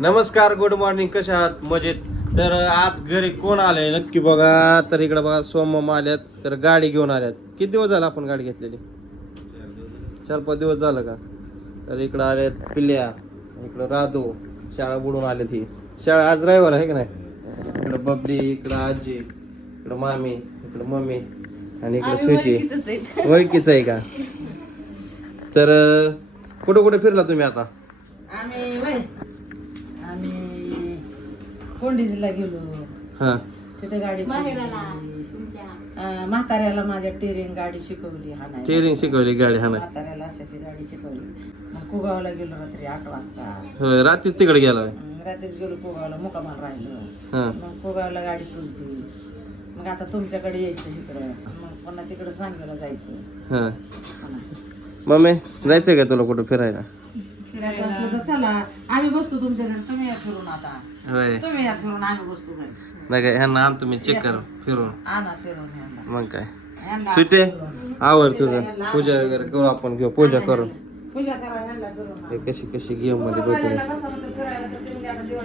नमस्कार good morning कशा आहात? मजेत. तर आज घरी कोण आलंय? नक्की बघा. तर इकडे बघा सोमम आल्यात. तर गाडी घेऊन आल्यात. किती दिवस झाला आपण गाडी घेतलेली? चार पाच दिवस झालं का? तर इकडं आल्यात पिल्ल्या इकडं राधू शाळा बुडून आल्यात ही. शाळा आज रविवार आहे का नाही? इकडं बबली इकडं आजी इकडं मामी इकडं मम्मी आणि इकडं स्वीटी. ओळखीच आहे का? तर कुठं कुठे फिरला तुम्ही आता? आम्ही कोंडीजला गेलो. हा. तिथे गाडी अं, म्हाताऱ्याला माझ्या टेरिंग गाडी शिकवली हा नाही. स्टेरिंग शिकवली गाडी हा म्हाताऱ्याला अशाची गाडी शिकवली. मग कुगावला गेलो रात्री आठ वाजता. होय रात्रीच तिकडे गेला होय. रात्रीच गेलो कुगावला मुकामाल राहिलो. हा. मग कुगावला गाडी तुलती मग आता तुमच्याकडे यायचं इकडं. मग पुन्हा तिकडं सांगेला जायचं. हा. हा. ना. मम्मी जायचंय का तुला कुठं फिरायला? फिरायचं असलं तर चला आम्ही बसतो तुमच्या घरी तुम्ही या फिरून आता. होय. तुम्ही या फिरून आम्ही बसतो घरी. नाही काय ह्यांना आण तुम्ही चेक कर फिरून. आणा फिरून यांना मग काय. यांना सुटे आवर तुझं. पूजा वगैरे करू आपण घेऊ पूजा करू पूजा करा यांना फिरून हे कशी कशी गेममध्ये बघू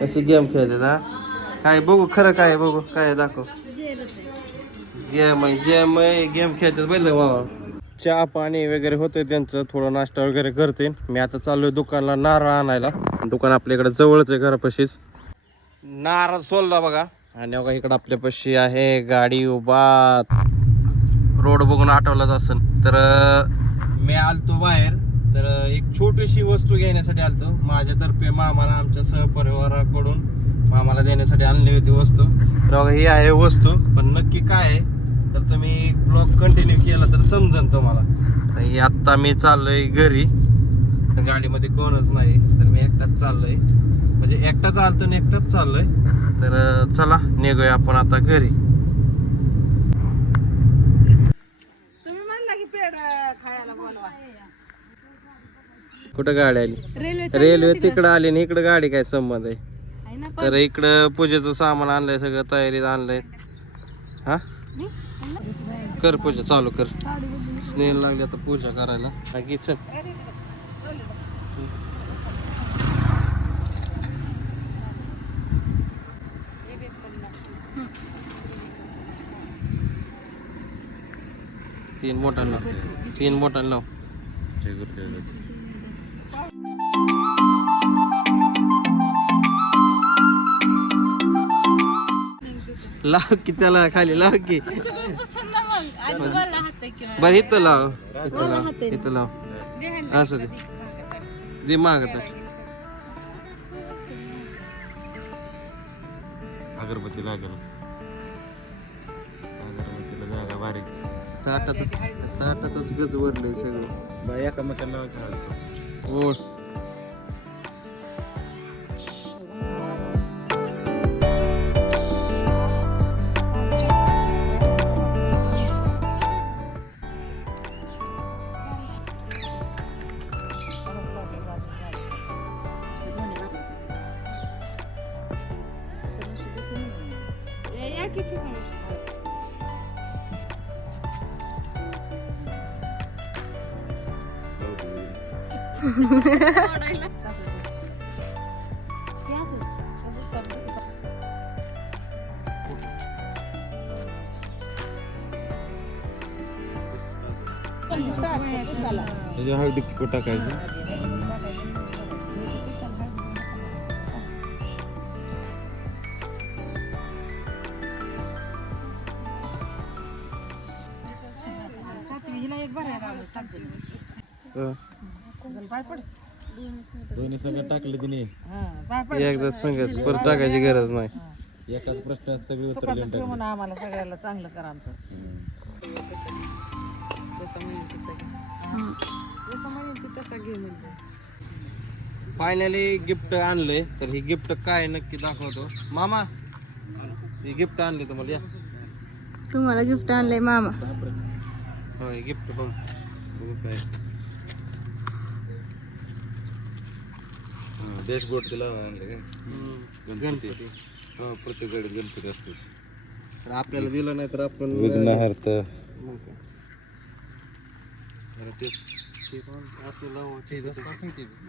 कशी गेम खेळतात हा? काय बघू खरं काय आहे बघू. काय आहे दाखव. गेम आहे. गेम आहे गेम खेळतात बघितलं बाबा चहा पाणी वगैरे होतं त्यांचं थोडं नाश्ता वगैरे करते मी आता चाललोय दुकानला नारळ आणायला. दुकान आपल्या इकडं जवळच आहे घरापाशीच. नारळ सोलला बघा. आणि बघा इकडं आपल्यापाशी आहे गाडी उभा. रोड बघून आठवलाच असेल तर मी आलतो बाहेर. तर एक छोटीशी वस्तू घेण्यासाठी आलतो. माझ्यातर्फे मामाला आमच्या सहपरिवाराकडून मामाला देण्यासाठी आणली होती वस्तू. तर बघा ही आहे वस्तू. पण नक्की काय आहे तर तुम्ही ब्लॉग कंटिन्यू केला तर समजन तुम्हाला. आत्ता मी चाललोय घरी. गाडीमध्ये कोणच नाही तर मी एकटाच चाललोय. म्हणजे एकटाच आलतो आणि एकटाच चाललोय. तर चला निघूया आपण आता घरी. तुम्ही म्हणला की पेड खायला बोलवा. कुठं गाडी आली? रेल्वे तिकडं आली आणि इकडं गाडी काय संबंध आहे? तर इकडं पूजेचं सामान आणलंय सगळं तयारीत आणलंय. हा? कर पूजा चालू कर. स्नेल लागली आता पूजा करायला. हा, चल. तीन मोठा लाव. तीन मोठा लाव. लाव की त्याला खाली लाव की. बर. इथं लाव इथं लाव इथं लाव. असं दे. दे माग अगरबत्ती लागेल अगरबत्तीला जागा बारीक ताटात ताटातच गज वरलंय सगळं. बाई एकामेकांना खेळायचो ओढ. हळदी कुठं टाकायचं. दोन्ही सगळं टाकलं तिने. एकदा सांगत परत टाकायची गरज नाही. एकाच प्रश्नात सगळी उत्तर टाकली. म्हणा आम्हाला सगळ्याला चांगलं करा आमचं. फायनली गिफ्ट आणलंय तर ही गिफ्ट काय नक्की दाखवतो. मामा ही गिफ्ट आणली तुम्हाला या. तुम्हाला गिफ्ट आणलंय मामा. होय गिफ्ट बघ. बघू काय डॅशबोर्ड तिला आणलं काय? गणपती. हो प्रत्येक गाडीत गणपती असतेच. तर आपल्याला दिलं नाही तर आपण विघ्नहर्ता. मग काय. तेच.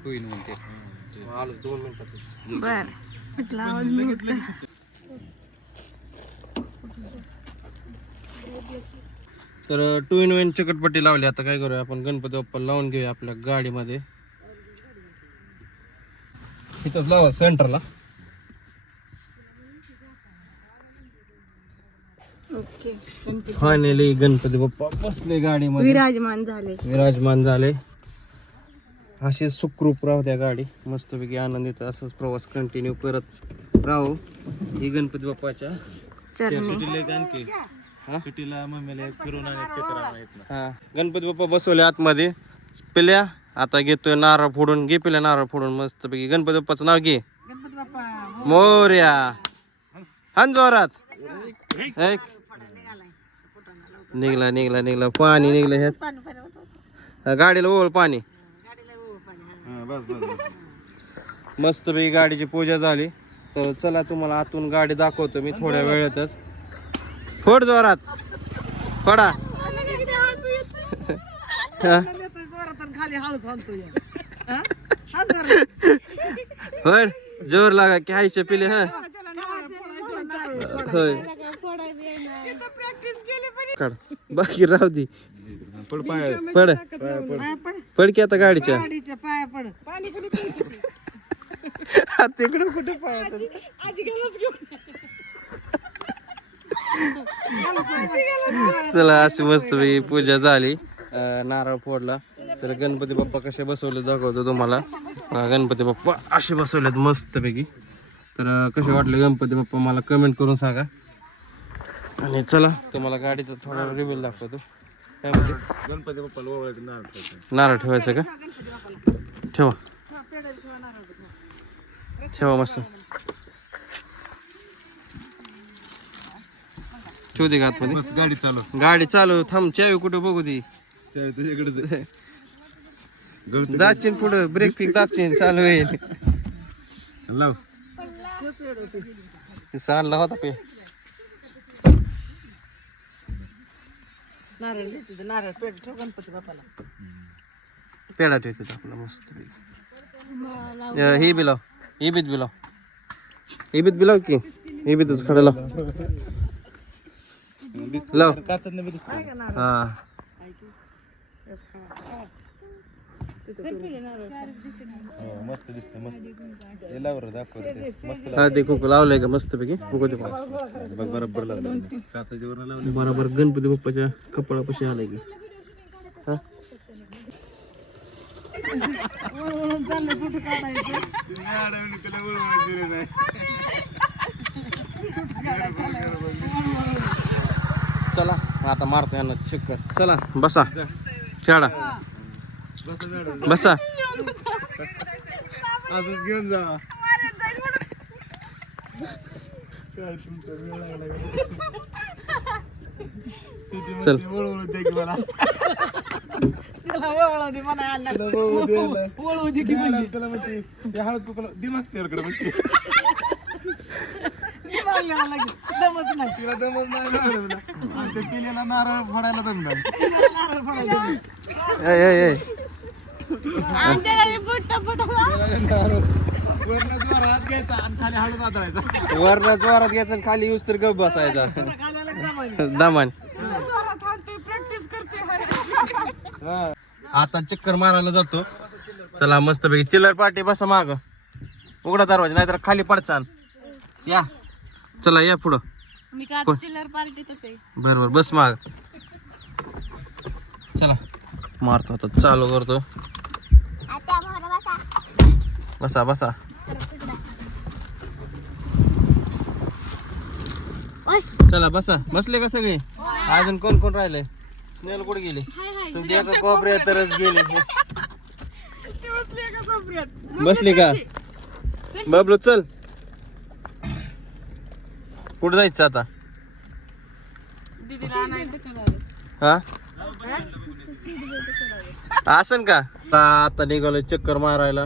होईन म्हणते आलो दोन मिनिटात बर म्हटलं आवाज मी घेतला. तर टू इन वन चिकटपट्टी लावली. आता काय करूया आपण गणपती बाप्पा लावून घेऊया आपल्या गाडीमध्ये. इथंच लावा सेंटरला ओके गणपती. फायनली गणपती बाप्पा बसले गाडीमध्ये. विराजमान झाले. विराजमान झाले. अशीच सुखरूप राहू द्या गाडी. मस्तपैकी आनंदित असंच प्रवास कंटिन्यू करत राहू. ही गणपती बाप्पाच्या चरणी. आणखी. सुट्टीला मम्मीला फिरून आणि हा. गणपती बाप्पा बसवले आतमध्ये. पिल्या आता घेतोय नारळ फोडून घे पिल्या नारळ फोडून मस्तपैकी. गणपती बाप्पाचं नाव घे. गणपती बाप्पा मोर्या. हान जोरात. ऐक. निघला निघला निघला. पाणी निघलं ह्यात. गाडीला ओळ पाणी. बस बस बस. मस्तपैकी गाडीची पूजा झाली. तर चला तुम्हाला आतून गाडी दाखवतो मी थोड्या वेळेतच. फोड जोरात. फोडा. हा, खाली हा? हा. फोड जोर लागा की आईच्या पिले हा? होय. काढ. बाकी राहू दे. पड पाय पड. पाया पड. की आता गाडीच्या? गाडीच्या पाया पड. पाणी तिकडे कुठे पाहत चला अशी मस्त पूजा झाली. नारळ फोडला. तर गणपती बाप्पा कसे बसवले दाखवतो तुम्हाला. गणपती बाप्पा असे बसवलेत मस्तपैकी. तर कसे वाटले गणपती बाप्पा? मला कमेंट करून सांगा. आणि चला तुम्हाला गाडीचा थोडा रिव्ह्यू दाखवतो. काय म्हणजे गणपती बाप्पाला नारळ ठेवायचं. का? ठेवा. ठेवा मस्त. ठेवू दे का आतमध्ये? गाडी चालू गाडी चालू थांब चावी कुठे बघू दे चावी तुझ्याकडेच. गणपती दाबचीन पुढं. ब्रेक फिक दाबचीन चालू. होईल. लाव. सांडला होता पे. नारळ नारळ ठेव गणपती पेढा ठेवते आपला मस्त ही बिलाव ही बीत बिलाव ही बीत बिलाव की. ही बीतच खडा लाव. लाव. काचत नाही दिसत. हा. हो मस्त दिसते मस्त. हे लाव रे दाखव रे. मस्त हळदी कुंकू लावलंय का मस्त पैकी. बघ बरोबर लावलं बरोबर गणपती बाप्पाच्या कपाळापाशी आलाय की. हा? चला आता मारतो यांना चक्कर चला बसा. खेळा. बसा असंच घेऊन जा चल त्याला वळवळा दे म्हणा आणला. दे की म्हणजे. हळद दिमाग शेअरकडे की. दमच नाही. तिला दमच नाही ते केलेला नारळ फोडायला दम नाही नारळ फोडायचं. वरनं जोरात घ्यायचा आणि खाली येऊस तर गप बसायचा. दमाने. आता चक्कर मारायला जातो. चला मस्त पैकी चिल्लर पार्टी बसा माग. उघडा दरवाजा नाहीतर खाली पडचाल या. चला या पुढं. बरोबर बस माग. चला. मारतो आता चालू करतो. बसा बसा. चला बसा. बसले का सगळे? अजून कोण कोण राहिले स्नेल कुठे गेले? तुमची एका कोपऱ्यात तरच गेले. बसली का? बबलू चल. कुठं जायचं आता? हा? असन का? आता निघालोय चक्कर मारायला.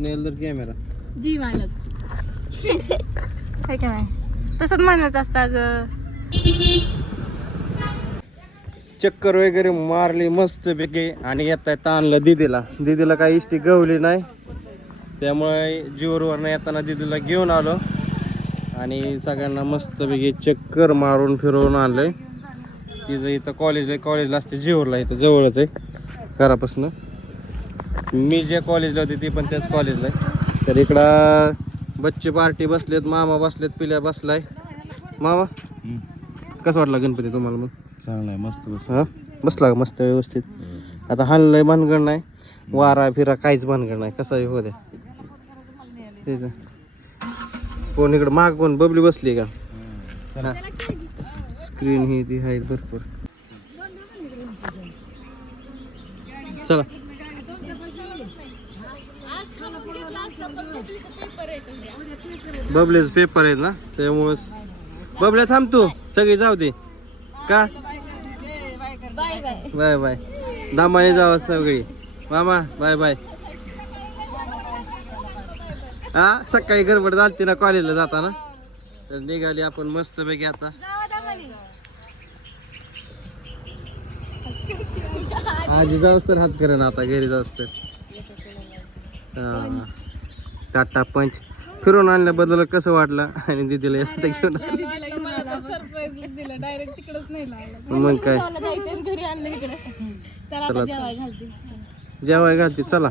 स्नेल तर कॅमेरा जी मालक काय का नाही? तसंच म्हणायचं असतं ग. चक्कर वगैरे मारली मस्त पैकी आणि येता येता आणलं दिदीला. दिदीला काही इष्टी गवली नाही. त्यामुळे जीवरवरनं येताना दिदीला घेऊन आलो. आणि सगळ्यांना मस्तपैकी चक्कर मारून फिरवून आणलंय. तिचं इथं कॉलेजला कॉलेजला असते जीवरला इथं जवळच आहे. घरापासून. मी जे कॉलेजला होते ती पण त्याच कॉलेजला आहे. तर इकडं बच्चे पार्टी बसलेत मामा बसलेत पिल्या बसलाय. मामा कसं वाटला गणपती तुम्हाला मग? चांगला आहे मस्त बस हा? बसला का मस्त व्यवस्थित? आता हल्लय भानगड नाही वारा फिरा काहीच भानगड नाही कसं हो द्या ठीक आहे. कोण इकडं? माग कोण? बबली बसली का? स्क्रीन ही ती आहे भरपूर. चला. बबलेच पेपर आहेत ना त्यामुळेच. बबल्या थांब तू सगळी जाऊ दे. का? Bye bye. दामाने जावं सगळी. मामा बाय बाय. हा सकाळी गडबड झालती ना कॉलेजला जाताना. तर निघाली आपण मस्त पैकी आता. आजी जाऊस तर हात करेन आता घरी जाऊस तर. हा. टाटा पंच. फिरून आणल्याबद्दल कसं वाटलं? आणि दिदीला घेऊन आलं. मग काय? मला जायचं घरी आणलं इकडे. चला. जेवाय घालते. जेवाय घालते चला.